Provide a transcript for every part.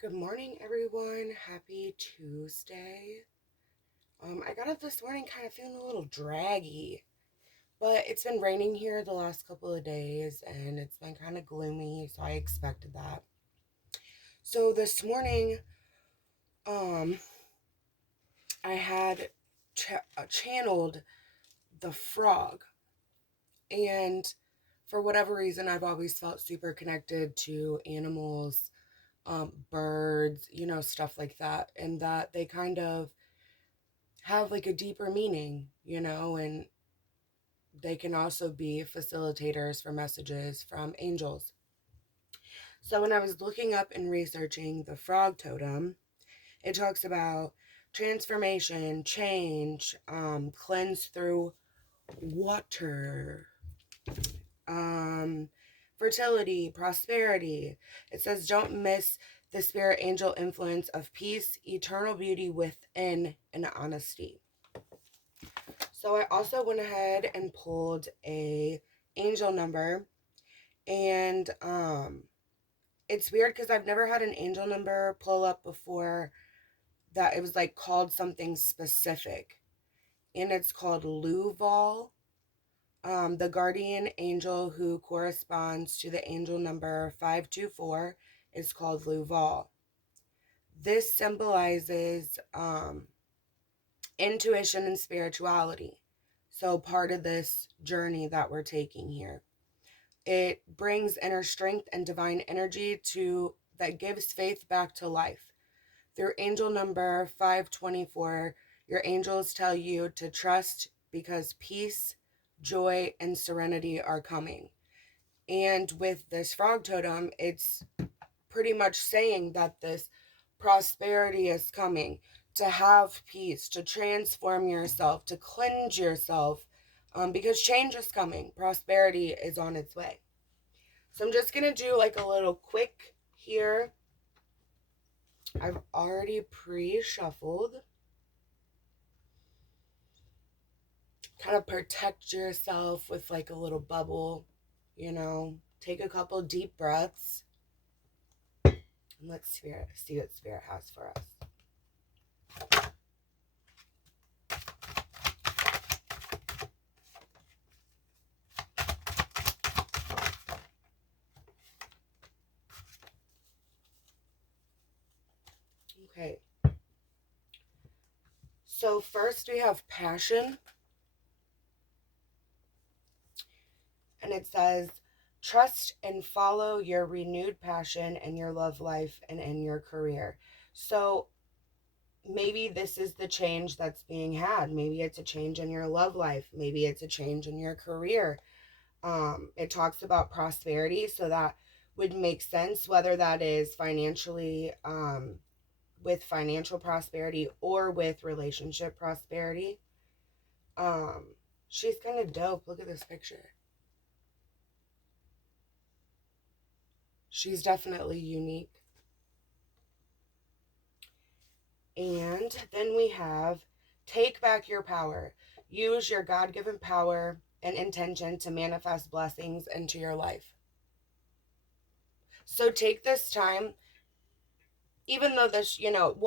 Good morning, everyone. Happy Tuesday. I got up this morning kind of feeling a little draggy, but it's been raining here the last couple of days and it's been kind of gloomy, so I expected that. So this morning, um, I had channeled the frog, and for whatever reason, I've always felt super connected to animals, birds, stuff like that, and that they kind of have like a deeper meaning, and they can also be facilitators for messages from angels. So when I was looking up and researching the frog totem, it talks about transformation, change, cleanse through water, um, fertility, prosperity. It says, don't miss the spirit angel influence of peace, eternal beauty within, and honesty. So I also went ahead and pulled a angel number, and it's weird because I've never had an angel number pull up before that it was like called something specific, and it's called Lauvuel. The guardian angel who corresponds to the angel number 524 is called Lauvuel. This symbolizes intuition and spirituality. So part of this journey that we're taking here. It brings inner strength and divine energy that gives faith back to life. Through angel number 524, your angels tell you to trust because peace, joy, and serenity are coming. And with this frog totem, it's pretty much saying that this prosperity is coming, to have peace, to transform yourself, to cleanse yourself, because change is coming. Prosperity is on its way. So I'm just going to do like a little quick here. I've already pre-shuffled. Kind of protect yourself with like a little bubble, Take a couple deep breaths. And let's see what Spirit has for us. Okay. So first we have passion. And it says, trust and follow your renewed passion in your love life and in your career. So maybe this is the change that's being had. Maybe it's a change in your love life. Maybe it's a change in your career. It talks about prosperity, so that would make sense, whether that is financially, with financial prosperity or with relationship prosperity. She's kind of dope. Look at this picture. She's definitely unique. And then we have take back your power. Use your God-given power and intention to manifest blessings into your life. So take this time, even though this,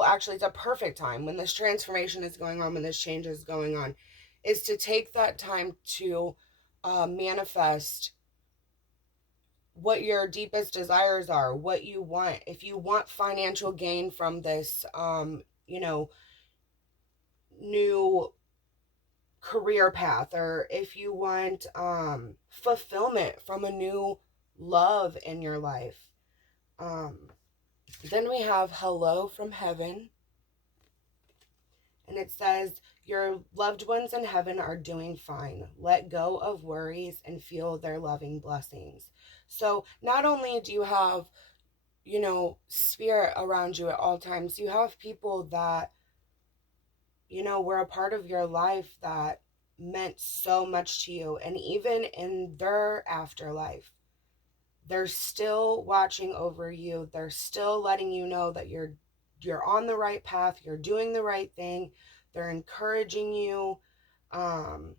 actually it's a perfect time when this transformation is going on, when this change is going on, is to take that time to manifest what your deepest desires are, what you want. If you want financial gain from this, new career path, or if you want fulfillment from a new love in your life. Then we have hello from heaven, and it says your loved ones in heaven are doing fine. Let go of worries and feel their loving blessings. So not only do you have spirit around you at all times, you have people that were a part of your life that meant so much to you. And even in their afterlife, they're still watching over you. They're still letting you know that you're on the right path, you're doing the right thing. They're encouraging you, and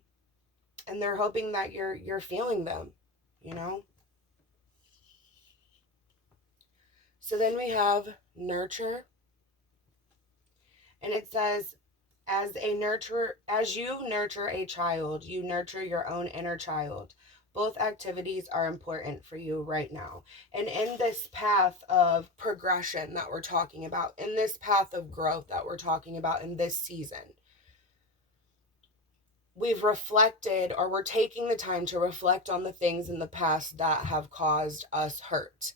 they're hoping that you're feeling them. So So then we have nurture, and it says, as you nurture a child, you nurture your own inner child. Both activities are important for you right now. And in this path of progression that we're talking about, in this path of growth that we're talking about in this season, we've reflected, or we're taking the time to reflect on the things in the past that have caused us hurt.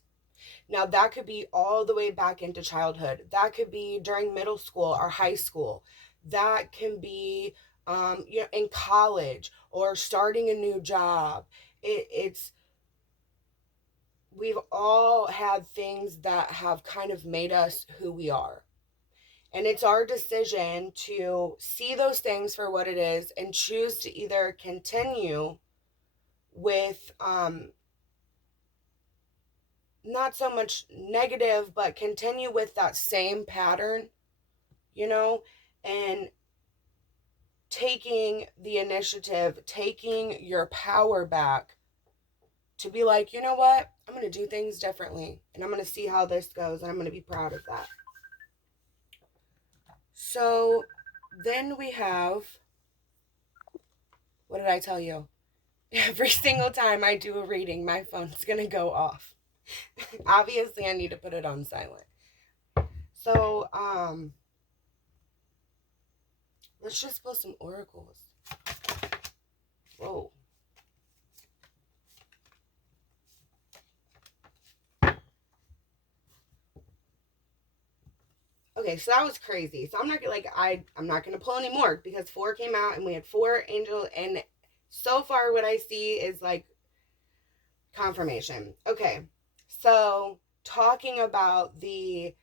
Now, that could be all the way back into childhood. That could be during middle school or high school. That can be, in college or starting a new job. It's we've all had things that have kind of made us who we are. And it's our decision to see those things for what it is and choose to either continue with not so much negative, but continue with that same pattern, and taking the initiative, taking your power back to be like, you know what? I'm going to do things differently, and I'm going to see how this goes, and I'm going to be proud of that. So then we have, what did I tell you? Every single time I do a reading, my phone's going to go off. Obviously, I need to put it on silent. So, let's just pull some oracles. Whoa. Okay, so that was crazy. So I'm not I'm not gonna pull any more because 4 came out and we had 4 angels, and so far what I see is like confirmation. Okay, so talking about the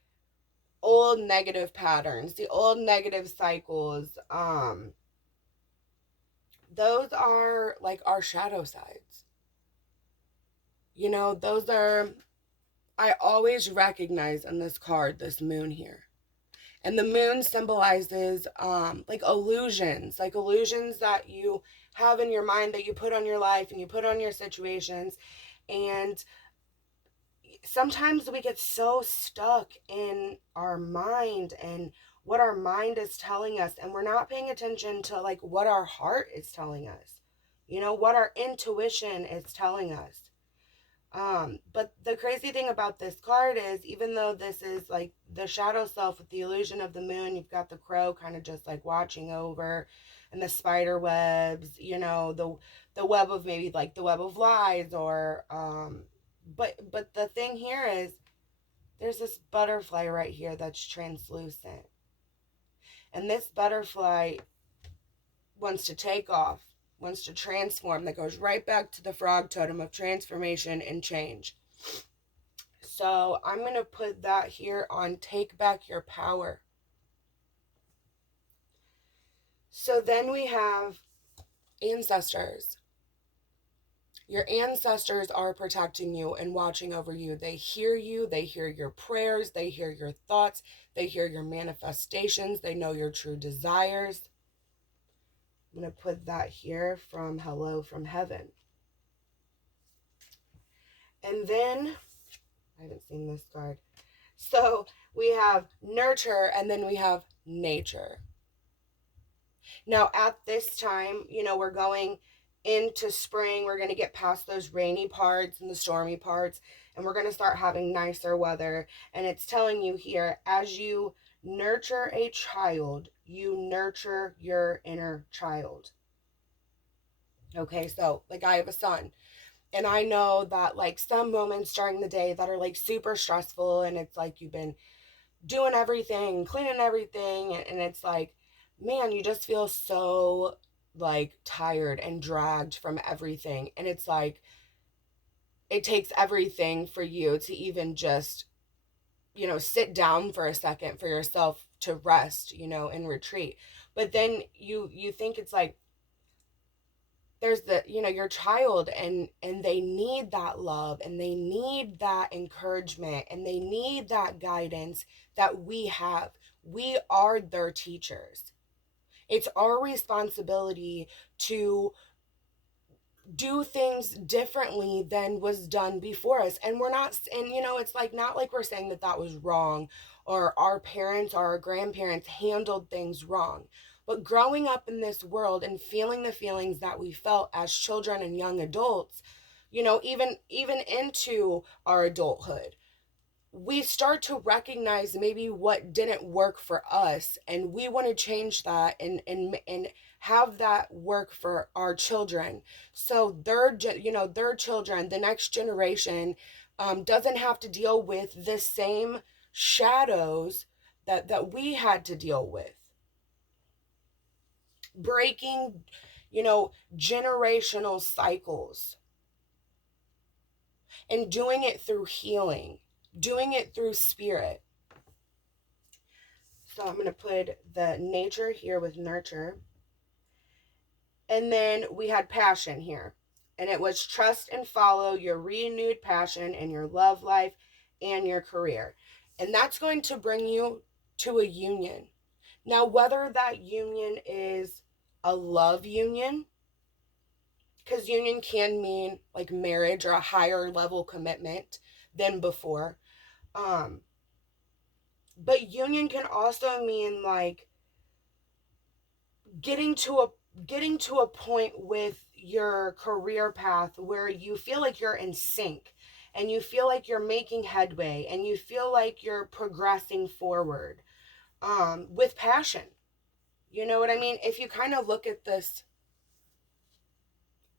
old negative patterns, the old negative cycles, those are like our shadow sides. Those are, I always recognize in this card, this moon here. And the moon symbolizes like illusions that you have in your mind, that you put on your life and you put on your situations. And sometimes we get so stuck in our mind and what our mind is telling us, and we're not paying attention to like what our heart is telling us, what our intuition is telling us. But the crazy thing about this card is, even though this is like the shadow self with the illusion of the moon, you've got the crow kind of just like watching over, and the spider webs, the web of maybe like the web of lies, or but the thing here is there's this butterfly right here that's translucent. And this butterfly wants to take off, wants to transform. That goes right back to the frog totem of transformation and change. So I'm going to put that here on take back your power. So then we have ancestors. Your ancestors are protecting you and watching over you. They hear you. They hear your prayers. They hear your thoughts. They hear your manifestations. They know your true desires. I'm going to put that here from Hello from Heaven. And then, I haven't seen this card. So we have nurture, and then we have nature. Now at this time, we're going into spring. We're going to get past those rainy parts and the stormy parts, and we're going to start having nicer weather. And it's telling you here, as you nurture a child, you nurture your inner child. Okay, so like I have a son, and I know that like some moments during the day that are like super stressful, and it's like you've been doing everything, cleaning everything, and it's like, man, you just feel so like tired and dragged from everything. And it's like it takes everything for you to even just, sit down for a second for yourself to rest, and retreat. But then you think it's like there's your child, and they need that love, and they need that encouragement, and they need that guidance that we have. We are their teachers. It's our responsibility to do things differently than was done before us. And we're not, and it's like, not like we're saying that that was wrong, or our parents or our grandparents handled things wrong. But growing up in this world and feeling the feelings that we felt as children and young adults, even into our adulthood, we start to recognize maybe what didn't work for us, and we want to change that, and have that work for our children, so their children, the next generation, doesn't have to deal with the same shadows that we had to deal with. Breaking, generational cycles, and doing it through healing, doing it through spirit. So I'm going to put the nature here with nurture. And then we had passion here. And it was trust and follow your renewed passion in your love life and your career. And that's going to bring you to a union. Now, whether that union is a love union, because union can mean like marriage or a higher level commitment than before. But union can also mean like getting to a point with your career path where you feel like you're in sync, and you feel like you're making headway, and you feel like you're progressing forward, with passion. You know what I mean? If you kind of look at this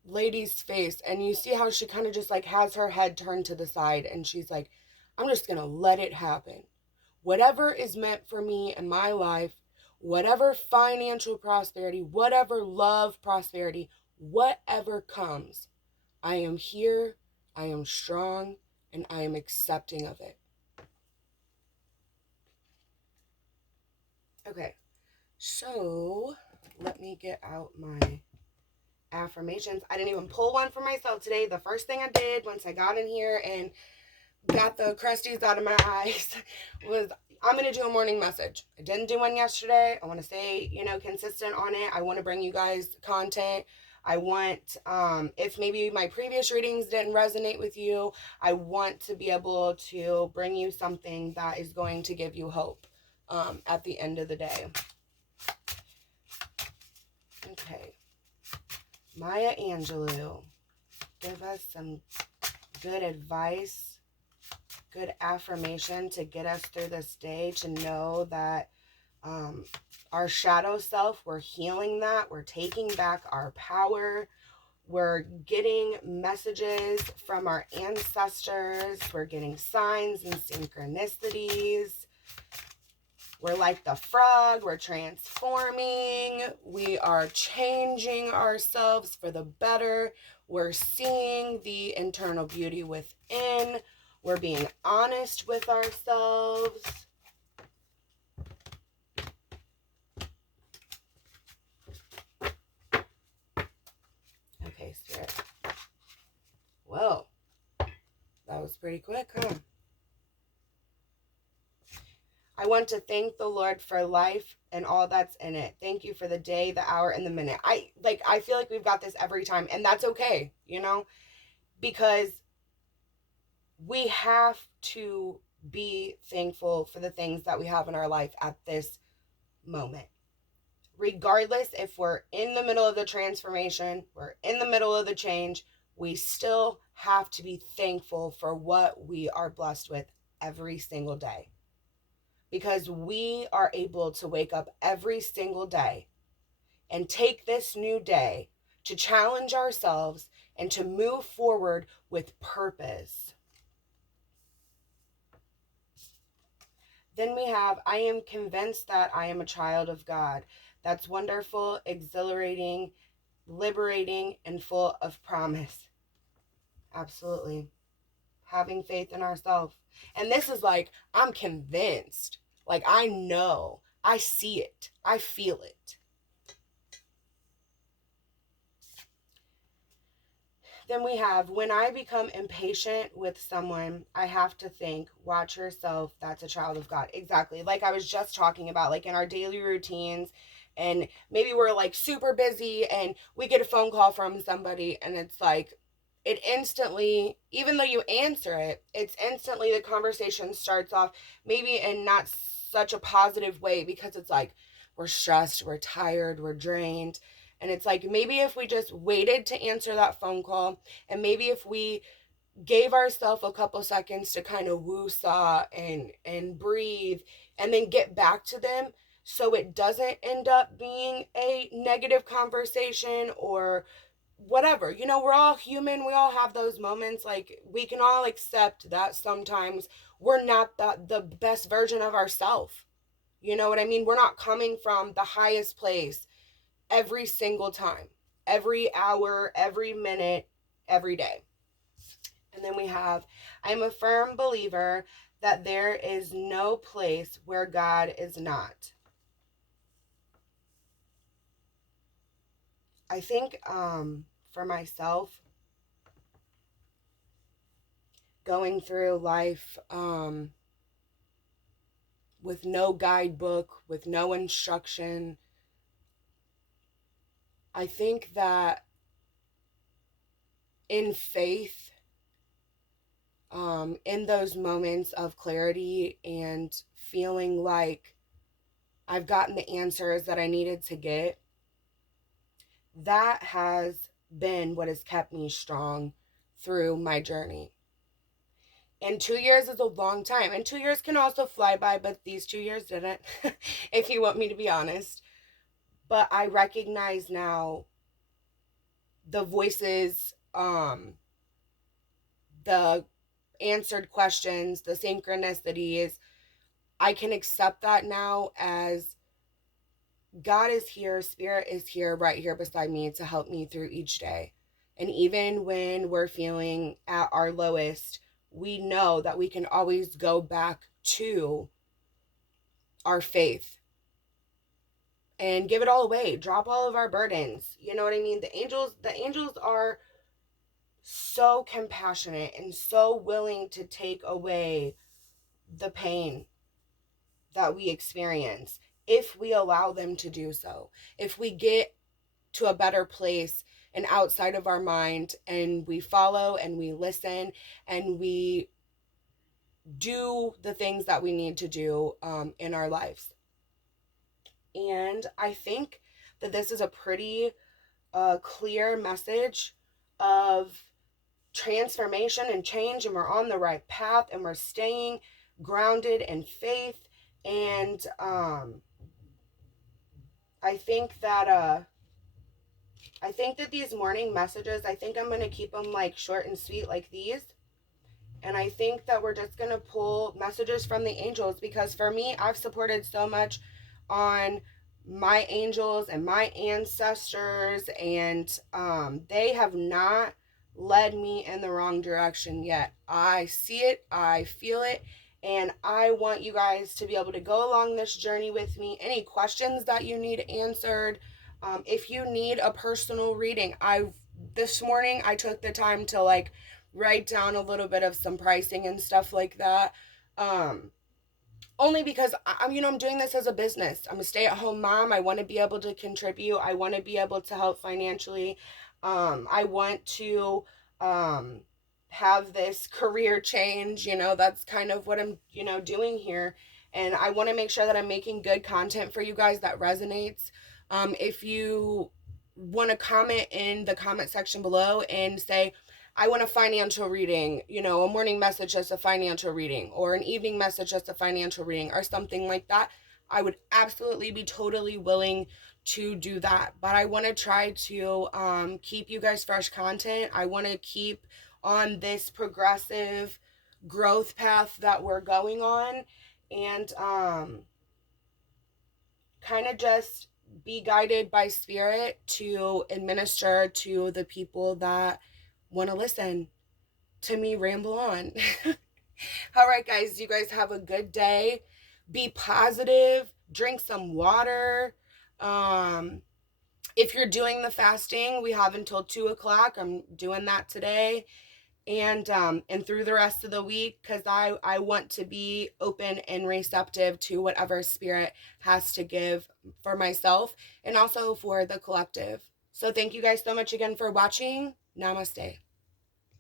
lady's face and you see how she kind of just like has her head turned to the side, and she's like, I'm just gonna let it happen. Whatever is meant for me in my life, whatever financial prosperity, whatever love prosperity, whatever comes, I am here, I am strong, and I am accepting of it. Okay, so let me get out my affirmations. I didn't even pull one for myself today. The first thing I did once I got in here and got the crusties out of my eyes was, I'm going to do a morning message. I didn't do one yesterday. I want to stay, consistent on it. I want to bring you guys content. I want, if maybe my previous readings didn't resonate with you, I want to be able to bring you something that is going to give you hope, at the end of the day. Okay. Maya Angelou, give us some good advice, good affirmation to get us through this day, to know that our shadow self, we're healing that, we're taking back our power, we're getting messages from our ancestors, we're getting signs and synchronicities. We're like the frog, we're transforming, we are changing ourselves for the better, we're seeing the internal beauty within, we're being honest with ourselves. Okay, Spirit. Whoa, that was pretty quick, huh? I want to thank the Lord for life and all that's in it. Thank you for the day, the hour, and the minute. I feel like we've got this every time, and that's okay, because we have to be thankful for the things that we have in our life at this moment. Regardless if we're in the middle of the transformation, we're in the middle of the change, we still have to be thankful for what we are blessed with every single day. Because we are able to wake up every single day and take this new day to challenge ourselves and to move forward with purpose. Then we have, I am convinced that I am a child of God. That's wonderful, exhilarating, liberating, and full of promise. Absolutely. Having faith in ourselves. And this is like, I'm convinced. Like, I know. I see it. I feel it. Then we have, when I become impatient with someone, I have to think, watch yourself, that's a child of God. Exactly. Like I was just talking about, like in our daily routines and maybe we're like super busy and we get a phone call from somebody, and it's like it instantly, even though you answer it, it's instantly the conversation starts off maybe in not such a positive way, because it's like we're stressed, we're tired, we're drained. And it's like maybe if we just waited to answer that phone call, and maybe if we gave ourselves a couple seconds to kind of woo-saw and breathe and then get back to them, so it doesn't end up being a negative conversation or whatever. We're all human. We all have those moments. Like, we can all accept that sometimes we're not the best version of ourselves. You know what I mean? We're not coming from the highest place every single time, every hour, every minute, every day. And then we have, I'm a firm believer that there is no place where God is not. I think for myself, going through life with no guidebook, with no instruction, I think that in faith, in those moments of clarity and feeling like I've gotten the answers that I needed to get, that has been what has kept me strong through my journey. And 2 years is a long time. And 2 years can also fly by, but these 2 years didn't, if you want me to be honest. But I recognize now the voices, the answered questions, the synchronicities. I can accept that now as God is here, Spirit is here, right here beside me to help me through each day. And even when we're feeling at our lowest, we know that we can always go back to our faith and give it all away, drop all of our burdens. You know what I mean? The angels are so compassionate and so willing to take away the pain that we experience if we allow them to do so. If we get to a better place and outside of our mind, and we follow and we listen and we do the things that we need to do in our lives. And I think that this is a pretty clear message of transformation and change, and we're on the right path, and we're staying grounded in faith. And I think that these morning messages, I think I'm going to keep them like short and sweet like these. And I think that we're just going to pull messages from the angels, because for me, I've supported so much on my angels and my ancestors, and they have not led me in the wrong direction yet. I see it, I feel it, and I want you guys to be able to go along this journey with me. Any questions that you need answered, if you need a personal reading, this morning I took the time to like write down a little bit of some pricing and stuff like that. Only because I'm doing this as a business. I'm a stay-at-home mom. I want to be able to contribute. I want to be able to help financially. I want to have this career change. That's kind of what I'm doing here. And I want to make sure that I'm making good content for you guys that resonates. If you want to comment in the comment section below and say, I want a financial reading, a morning message that's a financial reading, or an evening message that's a financial reading, or something like that, I would absolutely be totally willing to do that. But I want to try to keep you guys fresh content. I want to keep on this progressive growth path that we're going on, and kind of just be guided by Spirit to administer to the people that want to listen to me ramble on. All right, guys, you guys have a good day. Be positive. Drink some water. If you're doing the fasting, we have until 2 o'clock. I'm doing that today. and through the rest of the week, because I want to be open and receptive to whatever spirit has to give for myself and also for the collective. So thank you guys so much again for watching. Namaste.